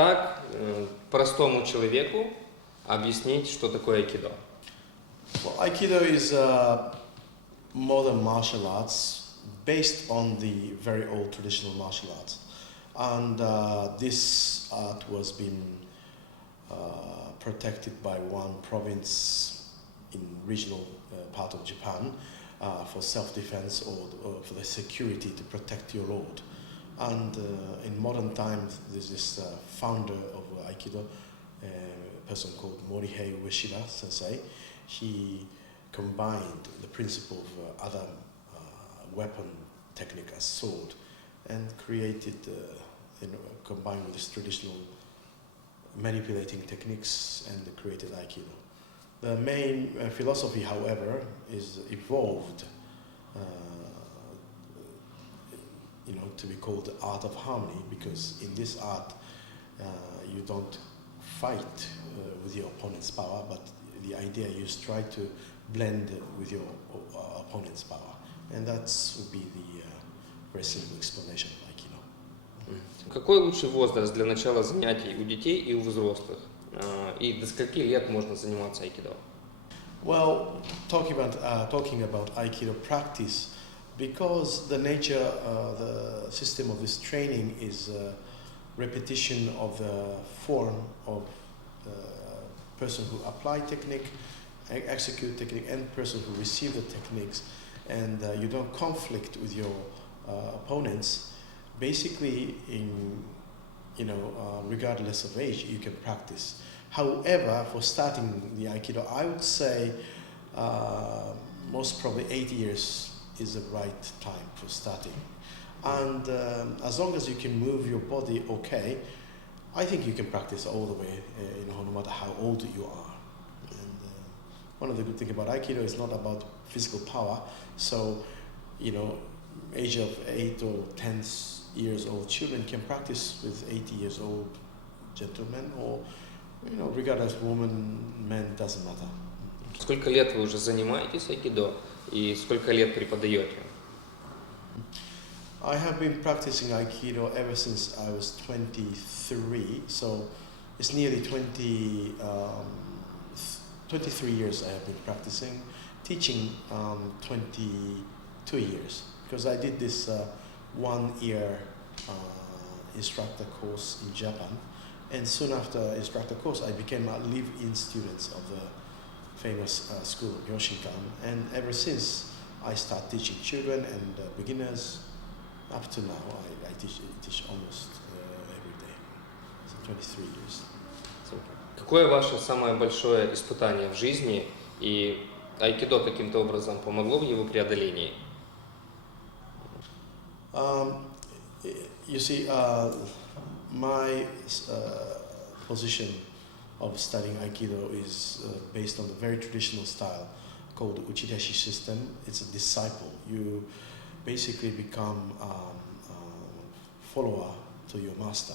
Как простому человеку объяснить, что такое айкидо? Well, Aikido is modern martial arts based on the very old traditional martial arts. And this art was being protected by one province in regional part of Japan for self-defense or for the security to protect your lord. And in modern times, there's this founder of Aikido, a person called Morihei Ueshiba Sensei. He combined the principle of other weapon technique as sword and created, combined with this traditional manipulating techniques and created Aikido. The main philosophy, however, is evolved to be called the art of harmony, because in this art you don't fight with your opponent's power, but the idea is try to blend with your opponent's power, and that would be the very simple explanation of Aikido. Какой лучший возраст для начала занятий у детей и у взрослых? И до скольки лет можно заниматься айкидо? Well, talking about Aikido practice, because the nature, the system of this training is repetition of the form of the person who apply technique, execute technique, and person who receive the techniques, and you don't conflict with your opponents. Basically, regardless of age, you can practice. However, for starting the Aikido, I would say most probably 8 years is the right time for starting. And as long as you can move your body okay, I think you can practice all the way, no matter how old you are. And one of the good things about Aikido is not about physical power. So, age of 8 or 10 years old children can practice with 80 years old gentlemen, or regardless, woman, man, doesn't matter. Сколько лет вы уже занимаетесь айкидо и сколько лет преподаете? I have been practicing Aikido ever since I was 23, so it's nearly 23 years I have been practicing. Teaching 22 years, because I did this 1 year instructor course in Japan, and soon after instructor course I became a live-in student of the famous school of Sengenkan, and ever since I start teaching children and beginners. Up to now, I teach almost every day. So 23 years. Какое ваше самое большое испытание в жизни, и айкидо каким-то образом помогло в его преодолении? You see, my position of studying Aikido is based on the very traditional style called Uchideshi system. It's a disciple. You basically become a follower to your master.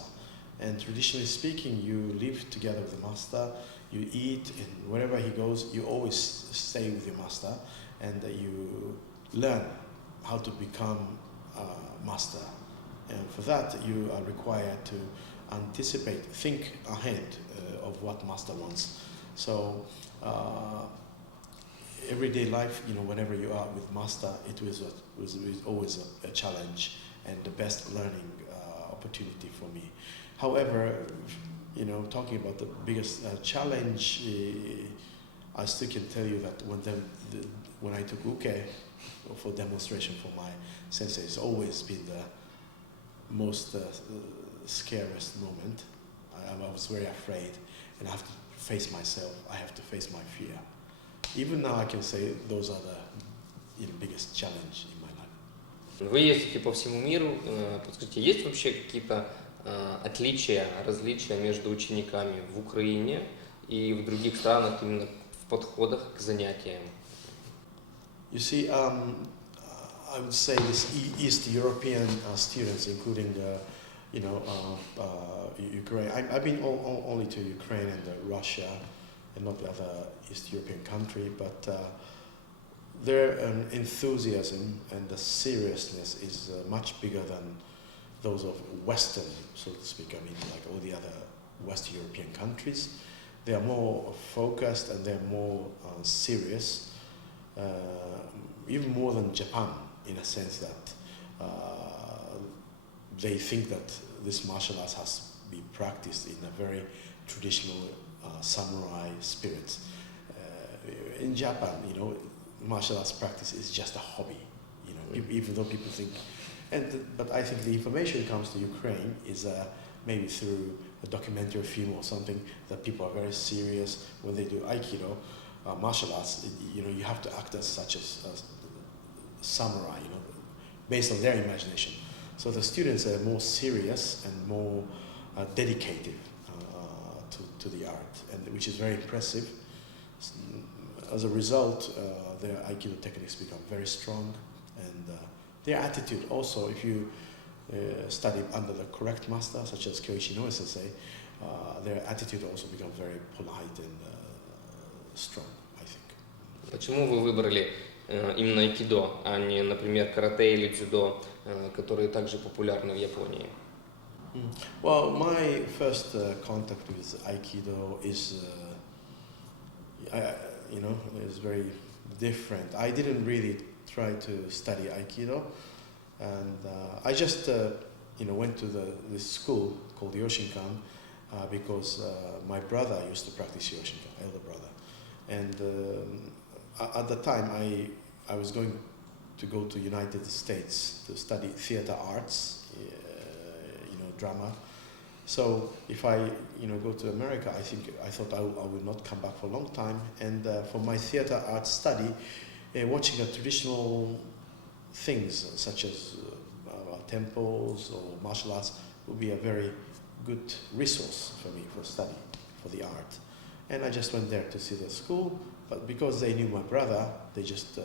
And traditionally speaking, you live together with the master, you eat, and wherever he goes, you always stay with your master, and you learn how to become a master. And for that, you are required to think ahead of what master wants. So everyday life, whenever you are with master, it was always a challenge and the best learning opportunity for me. However, talking about the biggest challenge, I still can tell you that when I took uke for demonstration for my sensei, it's always been the most scariest moment. I was very afraid, and I have to face myself. I have to face my fear. Even now, I can say those are the biggest challenge in my life. Вы ездите по всему миру. Подскажите, есть вообще какие-то отличия, различия между учениками в Украине и в других странах именно в подходах к занятиям? You see, I would say this East European students, including Ukraine. I've been only to Ukraine and Russia, and not the other East European country, but their enthusiasm and the seriousness is much bigger than those of Western, so to speak. I mean, like all the other West European countries. They are more focused and they're more serious, even more than Japan, in a sense that they think that this martial arts has to be practiced in a very traditional samurai spirit. In Japan, martial arts practice is just a hobby, even though people think. But I think the information comes to Ukraine is maybe through a documentary film or something that people are very serious when they do Aikido, martial arts. You have to act as such as samurai, based on their imagination. So the students are more serious and more dedicated to the art, and which is very impressive. As a result, their Aikido techniques become very strong, and their attitude also, if you study under the correct master, such as Kyoichi Sensei, their attitude also becomes very polite and strong, I think. Почему вы выбрали именно айкидо, а не, например, карате или дзюдо, которые также популярны в Японии? Well, my first contact with Aikido is, is very different. I didn't really try to study Aikido, and I just, went to this school called Yoshinkan because my brother used to practice Yoshinkan, elder brother, and at the time I was going to go to United States to study theater arts, drama. So if I, go to America, I thought I will not come back for a long time. And for my theater arts study, watching the traditional things such as temples or martial arts would be a very good resource for me for study, for the art. And I just went there to see the school, but because they knew my brother, they just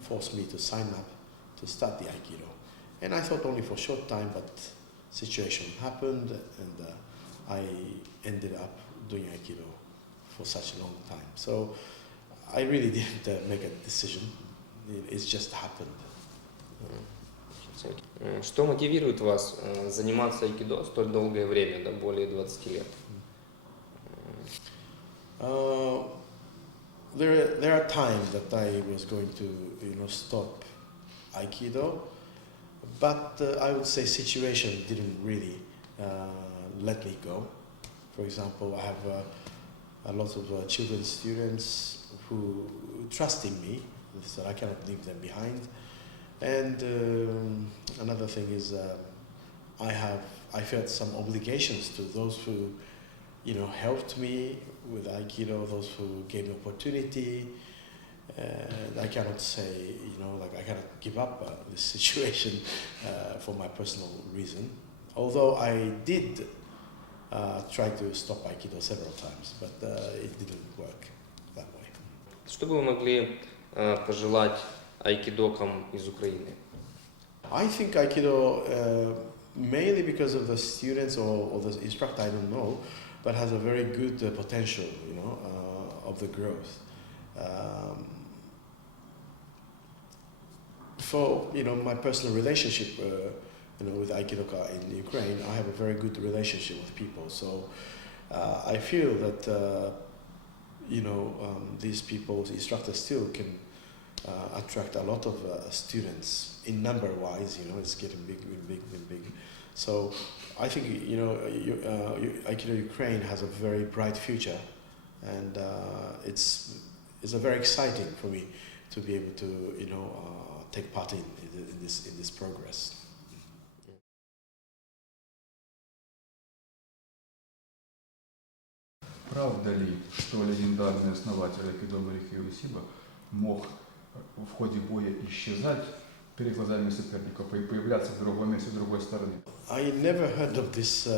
forced me to sign up to start the Aikido. And I thought only for a short time, but situation happened, and I ended up doing Aikido for such a long time. So I really didn't make a decision. It just happened. Что мотивирует вас заниматься айкидо столь долгое время, более 20 лет? There are times that I was going to, stop Aikido, but I would say situation didn't really let me go. For example, I have a lot of children students who trust in me, so I cannot leave them behind. And another thing is I felt some obligations to those who, helped me with Aikido, those who gave me opportunity. And I cannot say, I cannot give up this situation for my personal reason. Although I did try to stop Aikido several times, but it didn't work that way. Что бы вы могли пожелать айкидокам из Украины? I think Aikido, mainly because of the students or the instructor, I don't know, but has a very good potential, of the growth. For my personal relationship, with Aikidoka in Ukraine, I have a very good relationship with people. So I feel that these people, instructors, still can attract a lot of students in number-wise. It's getting big. So I think Aikido Ukraine has a very bright future, and it's a very exciting for me to be able to take part in this progress. Правда ли, что легендарный основатель айкидо Морихиро Исиба мог в ходе боя исчезать перед глазами соперников и появляться в другом месте, с другой стороны? I never heard of this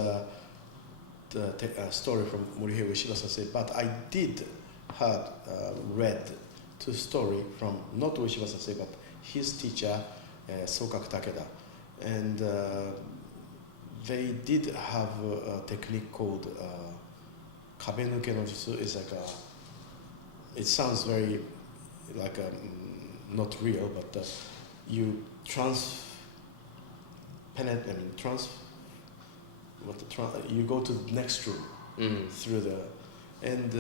story from Morihiro Исиба Sensei, but I did read two stories from not Ueshiba Sensei, but his teacher, Sokaku Takeda. And they did have a technique called Kabenuke no Jutsu. Is like it sounds very like not real, but you you go to the next room through the, and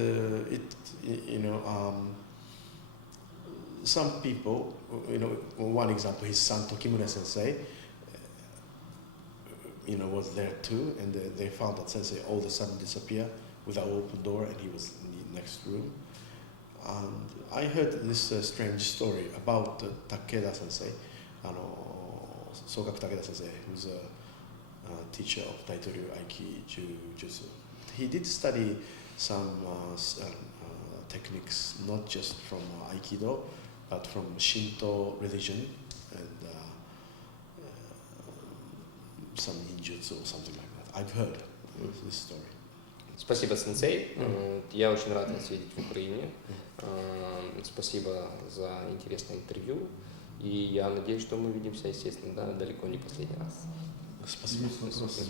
some people, one example, his son Tokimura Sensei, was there too, and they found that Sensei all of a sudden disappeared without open door, and he was in the next room. And I heard this strange story about Takeda Sensei, Sogaku Takeda Sensei, who's a teacher of Daitoryu Aikijutsu. He did study some techniques, not just from Aikido, but from Shinto religion and some ninjutsu or something like that. I've heard this story. Спасибо, сенсей. Я очень рад вас видеть в Украине. Спасибо за интересное интервью. И я надеюсь, что мы увидимся, естественно, далеко не последний раз. Спасибо. Есть вопросы?